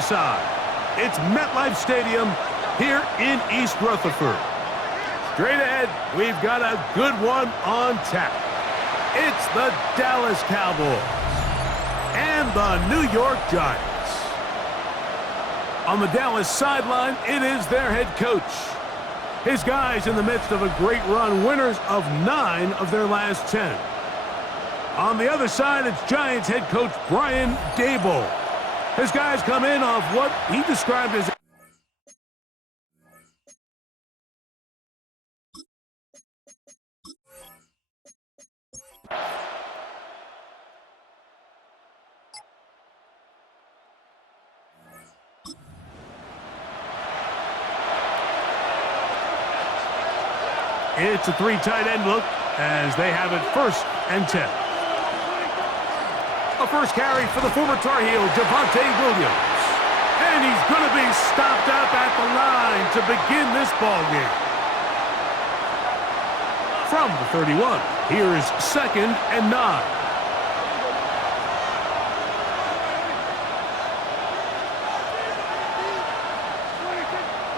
Side. It's MetLife Stadium here in East Rutherford. Straight ahead, we've got a good one on tap. It's the Dallas Cowboys and the New York Giants. On the Dallas sideline, it is their head coach. His guys in the midst of a great run, winners of 9 of their last 10. On the other side, it's Giants head coach Brian Daboll. His guys come in off what he described as it's a 3 tight end look as they have it 1st and 10. A first carry for the former Tar Heel, Javonte Williams. And he's going to be stopped up at the line to begin this ball game. From the 31, here is 2nd and 9.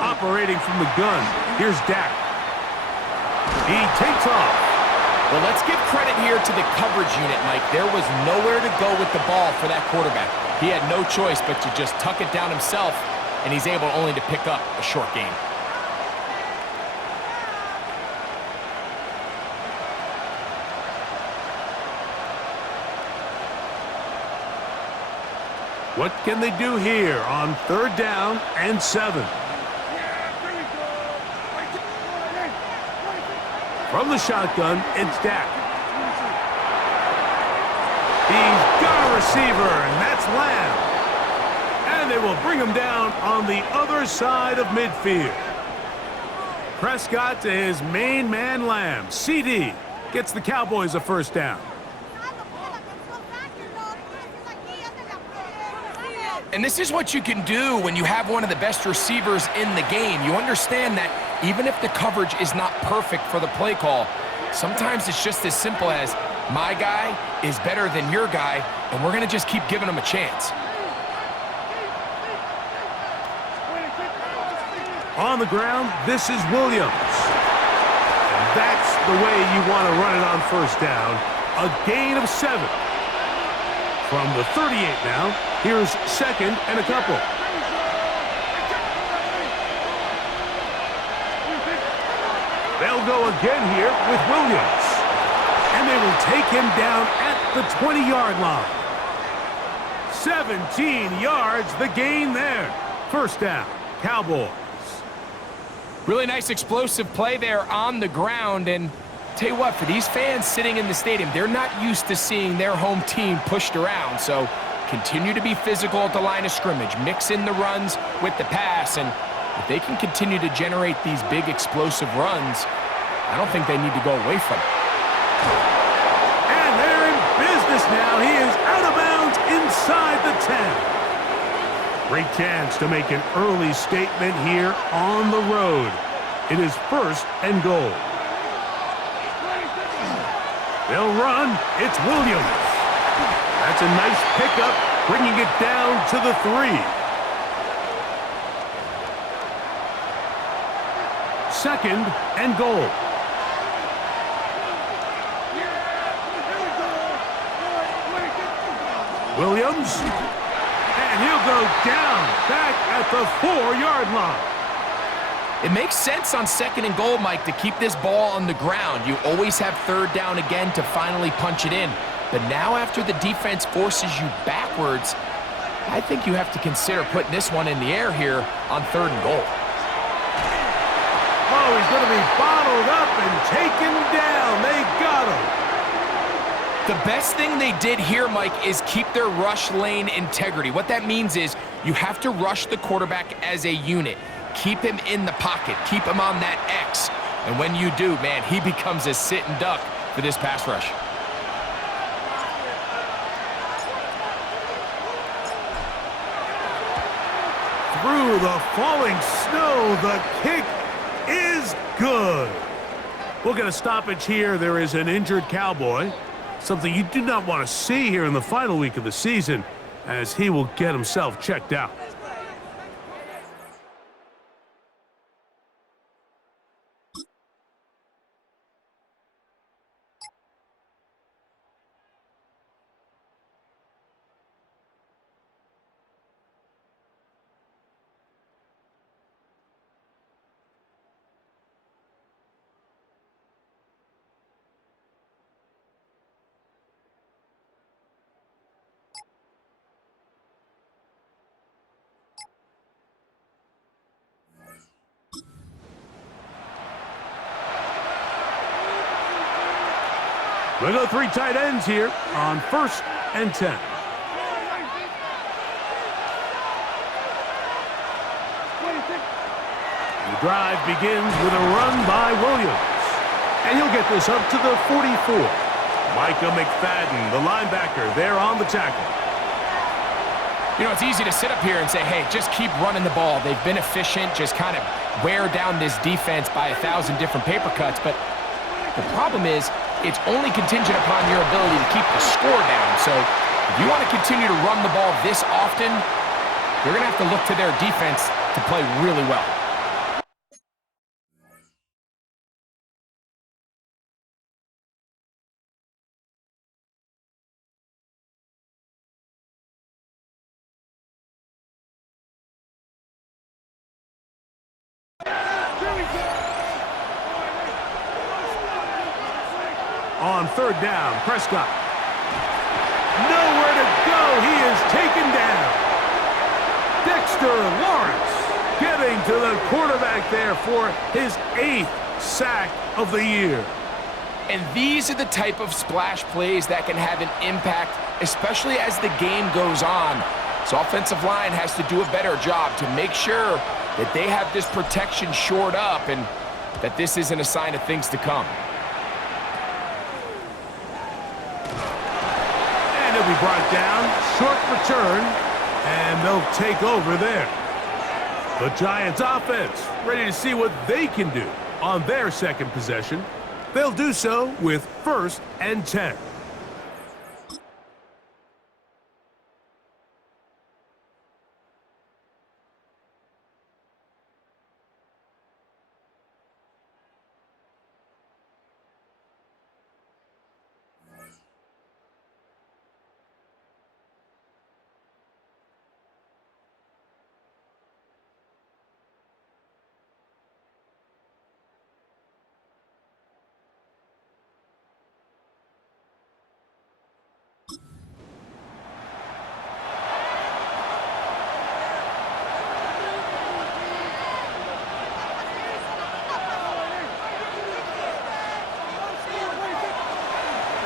Operating from the gun, here's Dak. He takes off. Well, let's give credit here to the coverage unit, Mike. There was nowhere to go with the ball for that quarterback. He had no choice but to just tuck it down himself, and he's able only to pick up a short gain. What can they do here on 3rd down and 7? From the shotgun, it's Dak. He's got a receiver, and that's Lamb. And they will bring him down on the other side of midfield. Prescott to his main man, Lamb. CD gets the Cowboys a 1st down. And this is what you can do when you have one of the best receivers in the game. You understand that even if the coverage is not perfect for the play call, sometimes it's just as simple as my guy is better than your guy, and we're going to just keep giving him a chance. On the ground, this is Williams. And that's the way you want to run it on 1st down. A gain of 7. From the 38 now, here's 2nd and a couple. They'll go again here with Williams. And they will take him down at the 20-yard line. 17 yards, the gain there. 1st down, Cowboys. Really nice explosive play there on the ground, and tell you what, for these fans sitting in the stadium, they're not used to seeing their home team pushed around, so continue to be physical at the line of scrimmage, mix in the runs with the pass, and if they can continue to generate these big explosive runs, I don't think they need to go away from it. And they're in business now. He is out of bounds inside the 10. Great chance to make an early statement here on the road. It is 1st and goal. They'll run. It's Williams. That's a nice pickup, bringing it down to the 3. 2nd and goal. Williams, and he'll go down back at the 4-yard line. It makes sense on 2nd and goal, Mike, to keep this ball on the ground. You always have 3rd down again to finally punch it in. But now after the defense forces you backwards, I think you have to consider putting this one in the air here on 3rd and goal. Oh, he's going to be bottled up and taken down. They got him. The best thing they did here, Mike, is keep their rush lane integrity. What that means is you have to rush the quarterback as a unit. Keep him in the pocket. Keep him on that X. And when you do, man, he becomes a sitting duck for this pass rush. Through the falling snow, the kick is good. We'll get a stoppage here. There is an injured Cowboy. Something you do not want to see here in the final week of the season, as he will get himself checked out. We'll go 3 tight ends here on 1st and 10. The drive begins with a run by Williams. And he'll get this up to the 44. Micah McFadden, the linebacker, there on the tackle. You know, it's easy to sit up here and say, hey, just keep running the ball. They've been efficient, just kind of wear down this defense by 1,000 different paper cuts. But the problem is, it's only contingent upon your ability to keep the score down. So if you want to continue to run the ball this often, you're going to have to look to their defense to play really well. On 3rd down, Prescott. Nowhere to go. He is taken down. Dexter Lawrence getting to the quarterback there for his 8th sack of the year. And these are the type of splash plays that can have an impact, especially as the game goes on. So offensive line has to do a better job to make sure that they have this protection shored up and that this isn't a sign of things to come. And he'll be brought down, short return, and they'll take over there. The Giants offense ready to see what they can do on their 2nd possession. They'll do so with 1st and 10.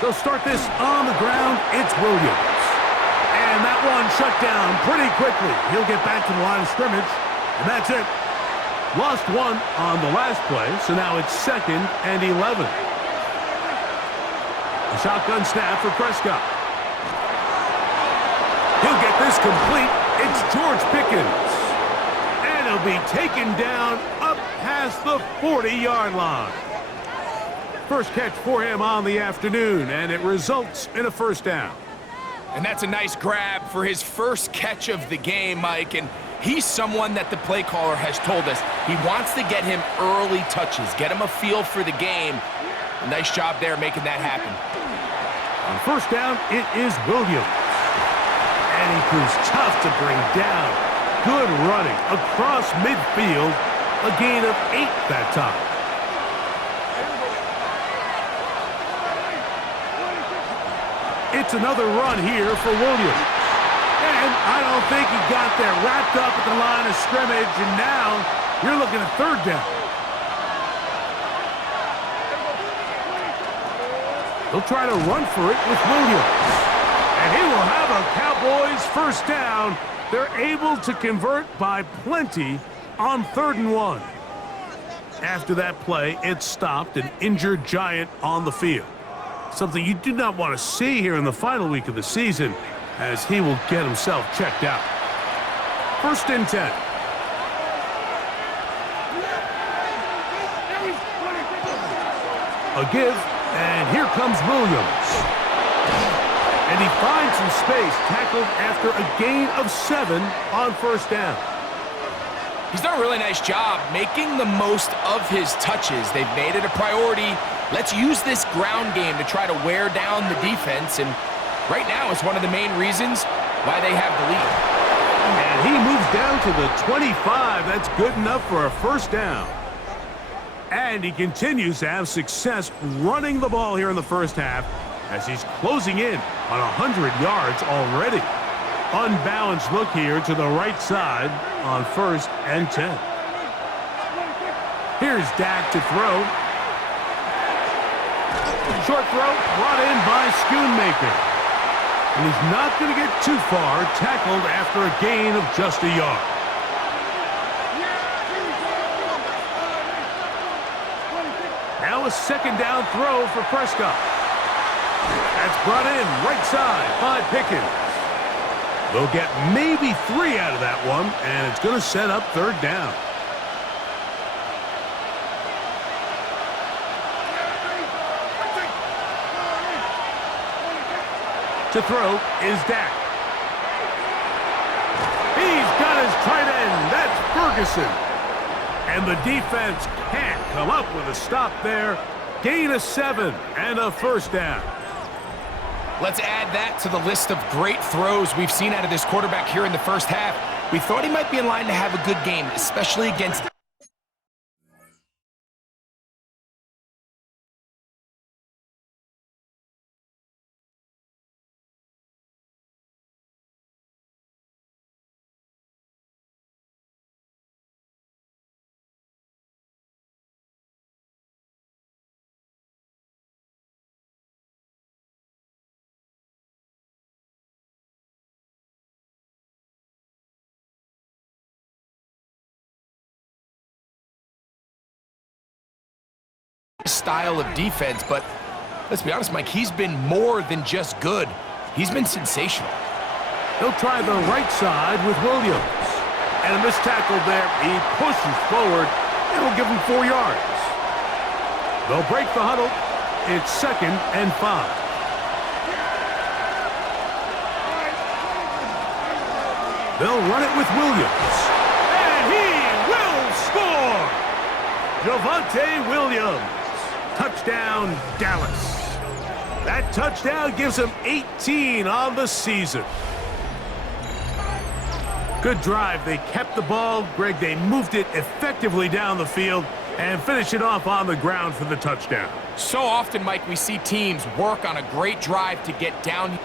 They'll start this on the ground. It's Williams. And that one shut down pretty quickly. He'll get back to the line of scrimmage, and that's it. Lost one on the last play, so now it's 2nd and 11. A shotgun snap for Prescott. He'll get this complete. It's George Pickens. And he'll be taken down up past the 40-yard line. First catch for him on the afternoon, and it results in a 1st down. And that's a nice grab for his first catch of the game, Mike. And he's someone that the play caller has told us he wants to get him early touches, get him a feel for the game. A nice job there making that happen. On 1st down, it is Williams. And he proves tough to bring down. Good running across midfield. A gain of 8 that time. It's another run here for Williams. And I don't think he got there. Wrapped up at the line of scrimmage, and now you're looking at 3rd down. He'll try to run for it with Williams. And he will have a Cowboys 1st down. They're able to convert by plenty on 3rd and 1. After that play, it stopped an injured Giant on the field. Something you do not want to see here in the final week of the season, as he will get himself checked out. 1st and 10. A give, and here comes Williams. And he finds some space, tackled after a gain of 7 on 1st down. He's done a really nice job making the most of his touches. They've made it a priority. Let's use this ground game to try to wear down the defense, and right now it's one of the main reasons why they have the lead. And he moves down to the 25. That's good enough for a 1st down. And he continues to have success running the ball here in the 1st half as he's closing in on 100 yards already. Unbalanced look here to the right side on 1st and 10. Here's Dak to throw. Short throw brought in by Schoonmaker. And he's not going to get too far, tackled after a gain of just a yard. Now a second down throw for Prescott. That's brought in right side by Pickens. They'll get maybe 3 out of that one, and it's going to set up third down. To throw is Dak. He's got his tight end. That's Ferguson. And the defense can't come up with a stop there. Gain of 7 and a first down. Let's add that to the list of great throws we've seen out of this quarterback here in the first half. We thought he might be in line to have a good game, especially against style of defense, but let's be honest, Mike, he's been more than just good. He's been sensational. He'll try the right side with Williams. And a missed tackle there. He pushes forward. It'll give him 4 yards. They'll break the huddle. It's 2nd and 5. They'll run it with Williams. And he will score! Javonte Williams. Touchdown, Dallas. That touchdown gives him 18 on the season. Good drive. They kept the ball. Greg, they moved it effectively down the field and finish it off on the ground for the touchdown. So often, Mike, we see teams work on a great drive to get down.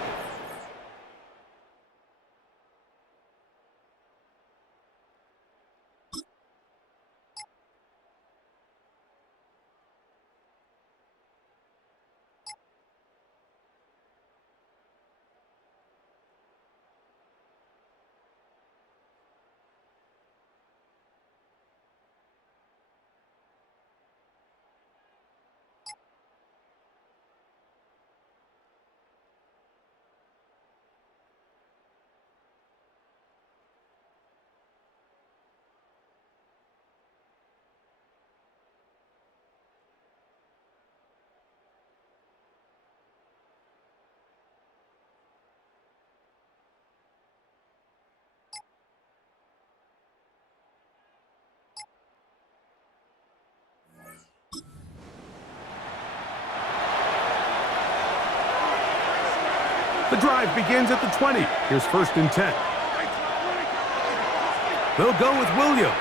The drive begins at the 20. Here's 1st and 10. They'll go with Williams.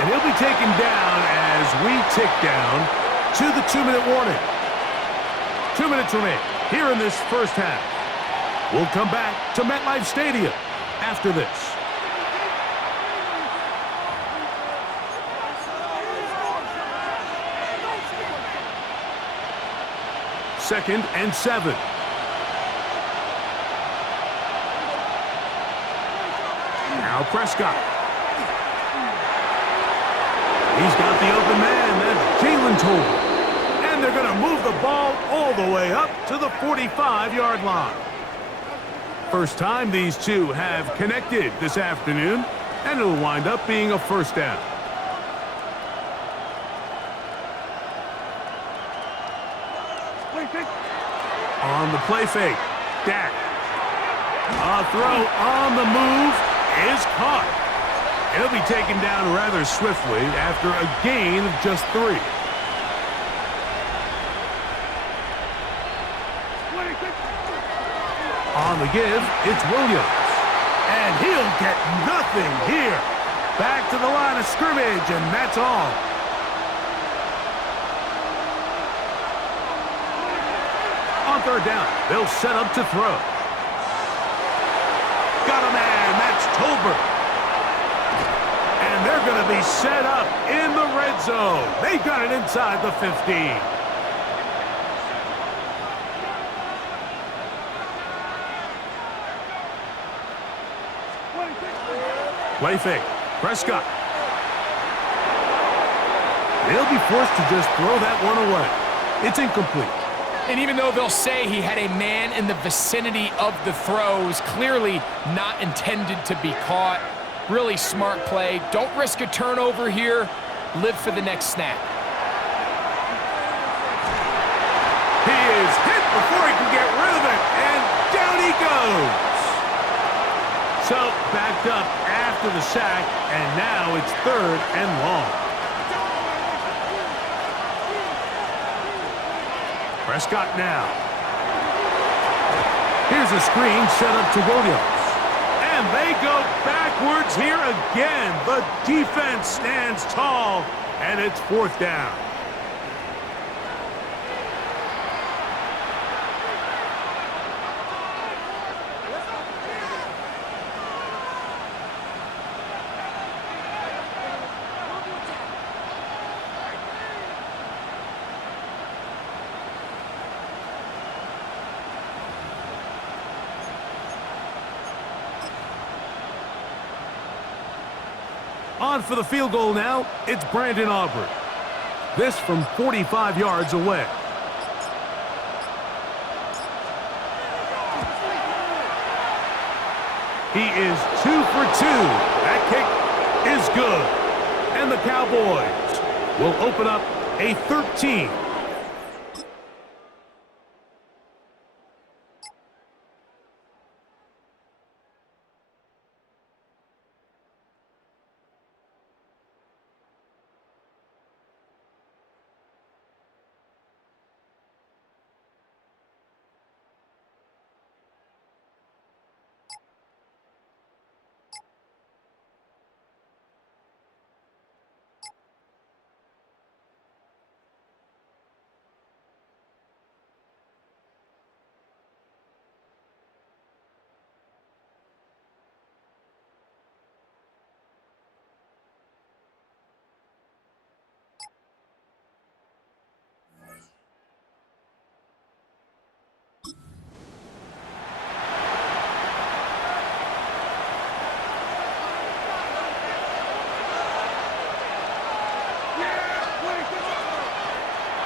And he'll be taken down as we tick down to the 2-minute warning. 2 minutes remain here in this first half. We'll come back to MetLife Stadium after this. Second and 7. Now Prescott. He's got the open man. That's Jalen Tolbert. And they're going to move the ball all the way up to the 45-yard line. First time these two have connected this afternoon, and it'll wind up being a first down. On the play fake, Dak. A throw on the move is caught. It'll be taken down rather swiftly after a gain of just 3. On the give, it's Williams. And he'll get nothing here. Back to the line of scrimmage, and that's all. On 3rd down, they'll set up to throw. Got a man, that's Tolbert. And they're going to be set up in the red zone. They've got it inside the 15. Play fake. Prescott. They'll be forced to just throw that one away. It's incomplete. And even though they'll say he had a man in the vicinity of the throws, clearly not intended to be caught. Really smart play. Don't risk a turnover here. Live for the next snap. He is hit before he can get rid of it, and down he goes. So, backed up after the sack, and now it's 3rd and long. Prescott now. Here's a screen set up to Williams. And they go backwards here again. The defense stands tall, and it's 4th down. On for the field goal now, it's Brandon Aubrey. This from 45 yards away. He is 2 for 2. That kick is good. And the Cowboys will open up a 13.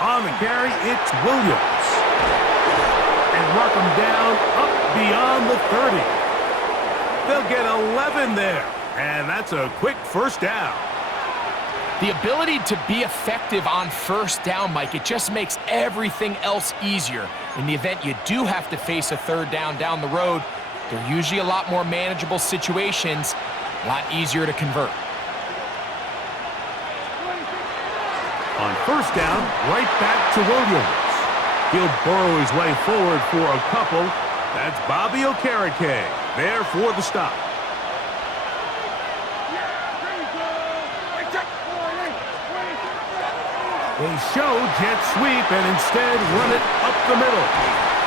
On the carry, it's Williams. And mark him down up beyond the 30. They'll get 11 there. And that's a quick 1st down. The ability to be effective on 1st down, Mike, it just makes everything else easier. In the event you do have to face a 3rd down the road, they're usually a lot more manageable situations, a lot easier to convert. On 1st down, right back to Williams. He'll burrow his way forward for a couple. That's Bobby Okereke there for the stop. They show jet sweep and instead run it up the middle.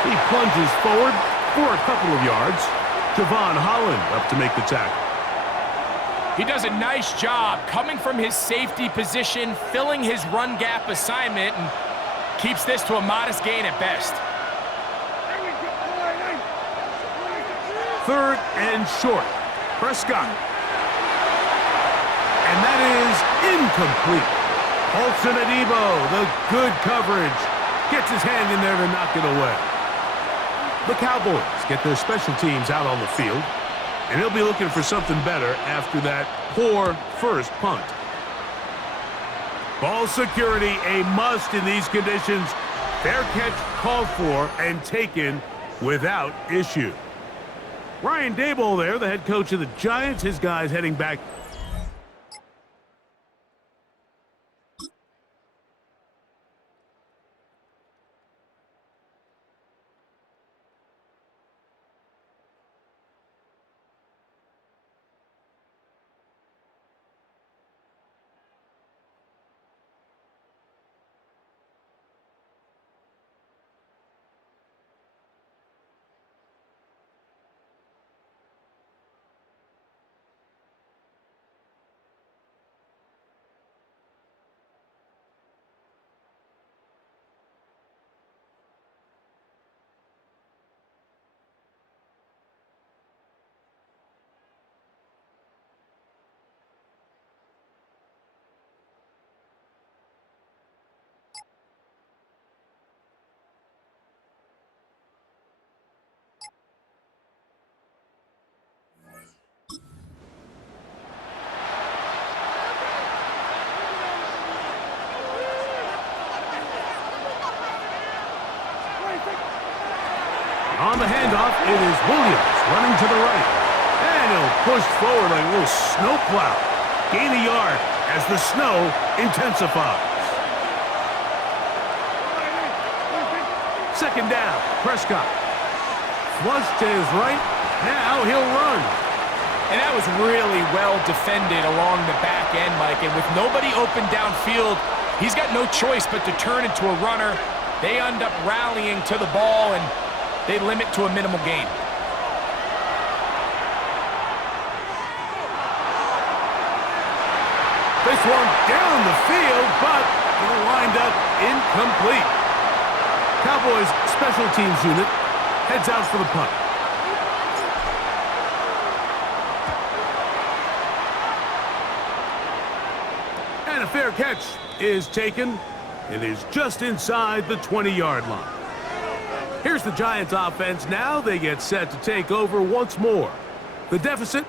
He plunges forward for a couple of yards. Javon Holland up to make the tackle. He does a nice job coming from his safety position, filling his run gap assignment, and keeps this to a modest gain at best. 3rd and short. Prescott. And that is incomplete. Paulson Adebo, the good coverage. Gets his hand in there to knock it away. The Cowboys get their special teams out on the field. And he'll be looking for something better after that poor 1st punt. Ball security, a must in these conditions. Fair catch called for and taken without issue. Ryan Daboll there, the head coach of the Giants. His guys heading back. On the handoff, it is Williams running to the right. And he'll push forward like a little snowplow. Gain a yard as the snow intensifies. Second down, Prescott. Flush to his right. Now he'll run. And that was really well defended along the back end, Mike. And with nobody open downfield, he's got no choice but to turn into a runner. They end up rallying to the ball, and they limit to a minimal gain. This one down the field, but it'll wind up incomplete. Cowboys special teams unit heads out for the punt. And a fair catch is taken. It is just inside the 20-yard line. Here's the Giants offense now. They get set to take over once more. The deficit.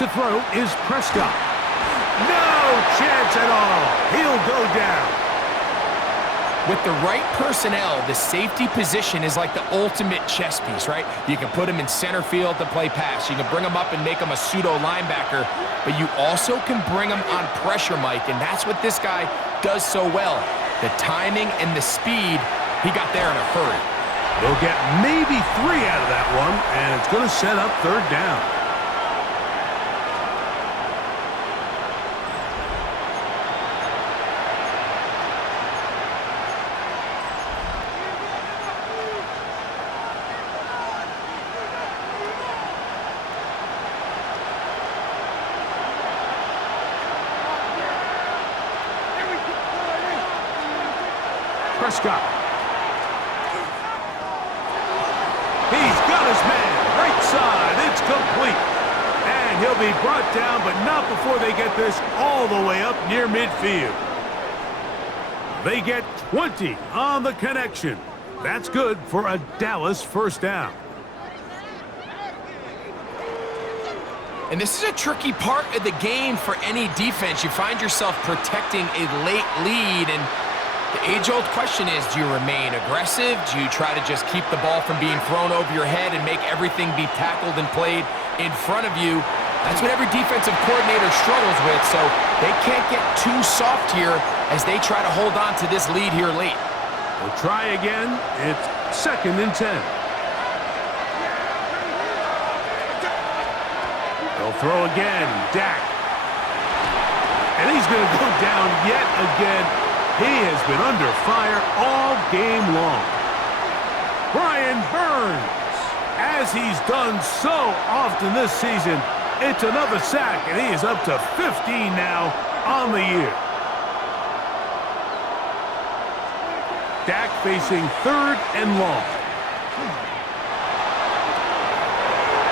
To throw is Prescott. No chance at all. He'll go down. With the right personnel, the safety position is like the ultimate chess piece, right? You can put him in center field to play pass. You can bring him up and make him a pseudo linebacker, but you also can bring him on pressure, Mike, and that's what this guy does so well. The timing and the speed, he got there in a hurry. They'll get maybe 3 out of that one, and it's going to set up third down. Prescott. He's got his man. Right side. It's complete. And he'll be brought down, but not before they get this all the way up near midfield. They get 20 on the connection. That's good for a Dallas first down. And this is a tricky part of the game for any defense. You find yourself protecting a late lead, and the age-old question is, do you remain aggressive? Do you try to just keep the ball from being thrown over your head and make everything be tackled and played in front of you? That's what every defensive coordinator struggles with, so they can't get too soft here as they try to hold on to this lead here late. We'll try again. It's 2nd and 10. They'll throw again. Dak. And he's going to go down yet again. He has been under fire all game long. Brian Burns, as he's done so often this season, it's another sack, and he is up to 15 now on the year. Dak facing 3rd and long.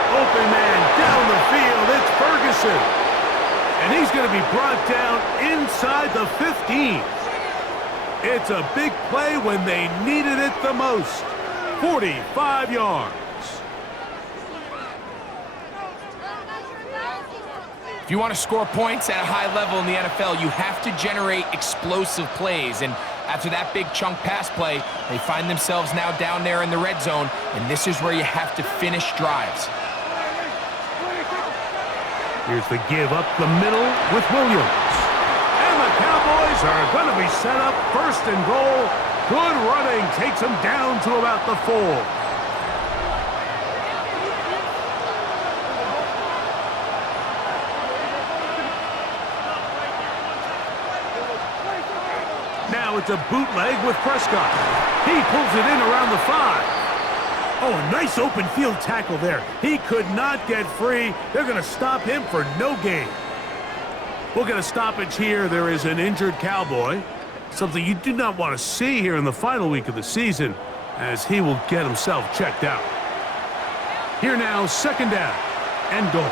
Open man down the field, it's Ferguson. And he's going to be brought down inside the 15. It's a big play when they needed it the most. 45 yards. If you want to score points at a high level in the NFL, you have to generate explosive plays. And after that big chunk pass play, they find themselves now down there in the red zone, and this is where you have to finish drives. Here's the give up the middle with Williams. And the Cowboys are going to be set up 1st and goal Good running takes him down to about the 4. Now it's a bootleg with Prescott. He pulls it in around the 5. Oh, a nice open field tackle there. He could not get free. They're going to stop him for no gain. We'll get a stoppage here. There is an injured Cowboy. Something you do not want to see here in the final week of the season, as he will get himself checked out. Here now, second down and goal.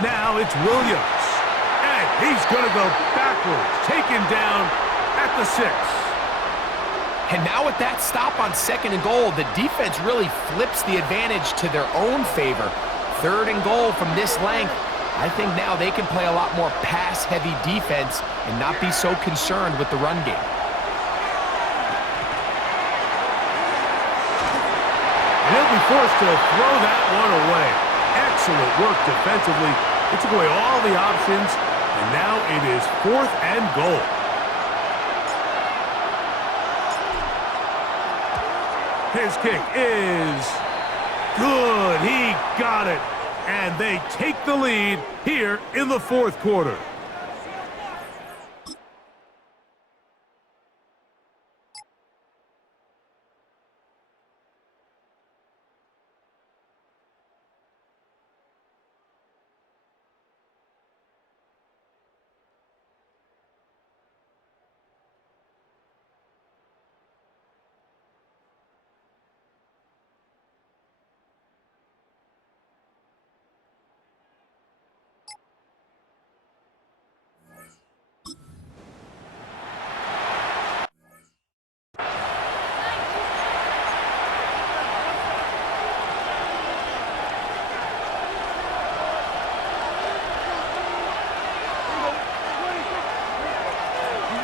Now it's Williams. And he's going to go backwards, taken down at the 6. And now with that stop on second and goal, the defense really flips the advantage to their own favor. Third and goal from this length. I think now they can play a lot more pass-heavy defense and not be so concerned with the run game. And he'll be forced to throw that one away. Excellent work defensively. It took away all the options, and now it is 4th and goal. His kick is good. He got it. And they take the lead here in the 4th quarter.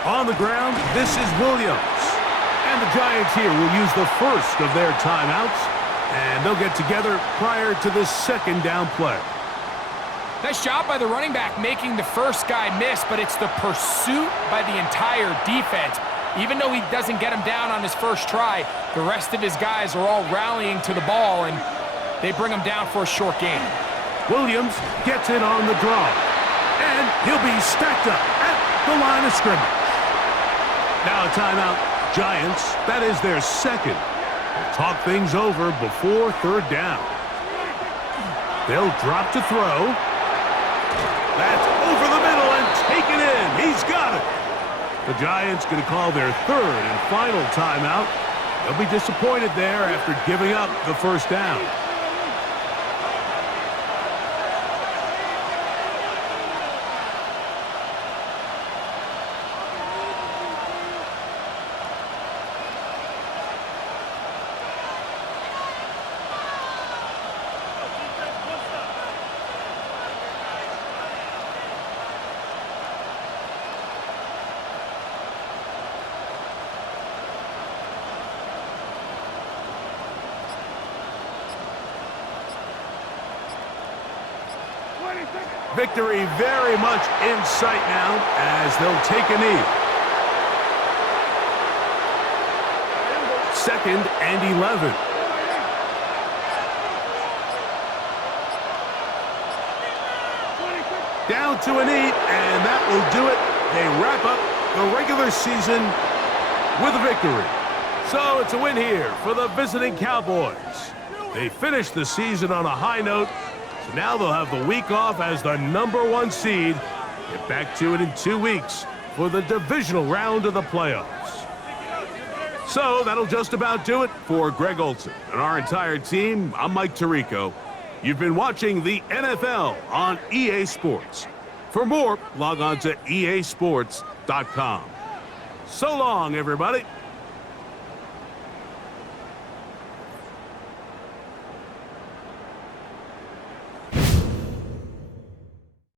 On the ground, this is Williams. And the Giants here will use the first of their timeouts. And they'll get together prior to the second down play. Nice job by the running back making the first guy miss, but it's the pursuit by the entire defense. Even though he doesn't get him down on his first try, the rest of his guys are all rallying to the ball, and they bring him down for a short gain. Williams gets it on the draw. And he'll be stacked up at the line of scrimmage. Now a timeout. Giants, that is their second. They'll talk things over before third down. They'll drop to throw. That's over the middle and taken in. He's got it. The Giants going to call their third and final timeout. They'll be disappointed there after giving up the first down. Victory very much in sight now as they'll take a knee. 2nd and 11. Down to a knee, and that will do it. They wrap up the regular season with a victory. So it's a win here for the visiting Cowboys. They finished the season on a high note. So now they'll have the week off as the #1 seed. Get back to it in 2 weeks for the divisional round of the playoffs. So that'll just about do it for Greg Olson and our entire team. I'm Mike Tirico. You've been watching the NFL on EA Sports. For more, log on to easports.com. So long, everybody.